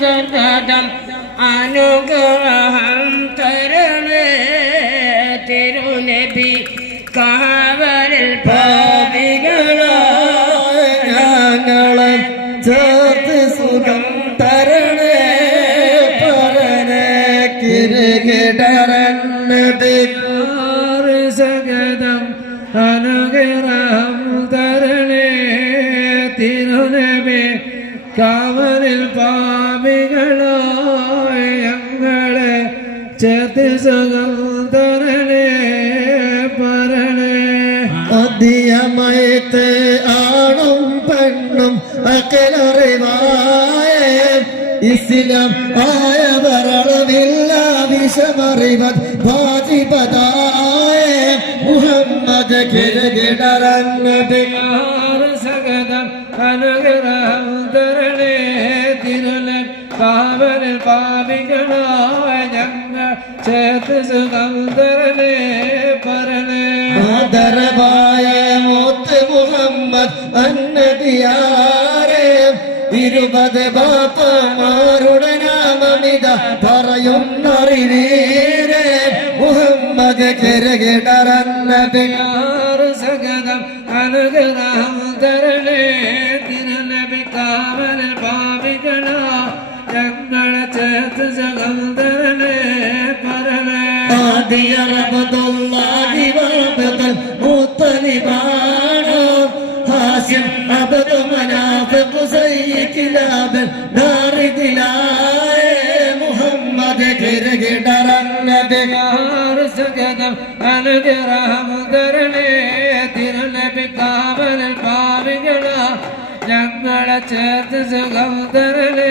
സദതം അനുഗ്രഹം തരണേ. തിരുനബി കാവലിൽ ഞങ്ങളെ ചേർത്ത് സുഖം തരണേ. പരനെ കിരകിടരന്നതി സഗതം അനുഗ്രഹം കാവലിൽ പാപികളായ ഞങ്ങളെ ചേർത്ത് സുഖം തരണേ പരണേ. അധികമയത്ത് ആണും പെണ്ണും അക്കലറിവായ ഇസ്ലാം ആയവരളവില്ല വിഷമറിവത് വാജിപതായ. മുഹമ്മദ് കിരകിടറന്നത് സഗതം അനുഗ്രഹം കാവലിൽ പാപികളായ ഞങ്ങൾ ചേർത്ത് പരണേ ആദരവായ മൂത്ത് മുഹമ്മദ് അന്നതിയാരെ. ഇരുപത് ബാപ്പമാരുടെ നാമമിത പറയുന്നറിവീരെ മുഹമ്മദ് കിരകിടറന്നത് സഗതം അനുഗ്രഹം തരണേ. ഞങ്ങളെ ചേർത്ത് സുഖം തരണേ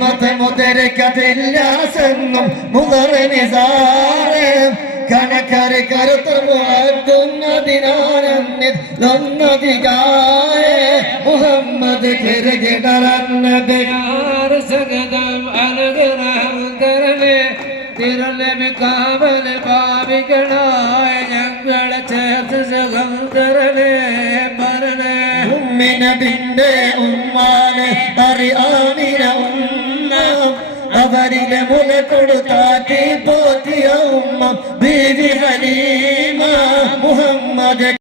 ഹുസൈമത്ത് മുതരക്കതില്ലാസെന്നും മുതറനിസാറെ കണക്കറി കരുത്തർന്നതിനാനന്ദികായ മുഹമ്മദ് കിരകിടറന്നത്. അനുഗ്രഹം കരണേ തിരുനബി കാവൽ പാപികളായ ഉമ്മിനബിന്റെ ഉമ്മാനെ അറിയാമിര ഉമ്മ അവരിലെ മുല കൊടുത്താറ്റി പോത്തിയ ഉമ്മ ബീവി മുഹമ്മദ്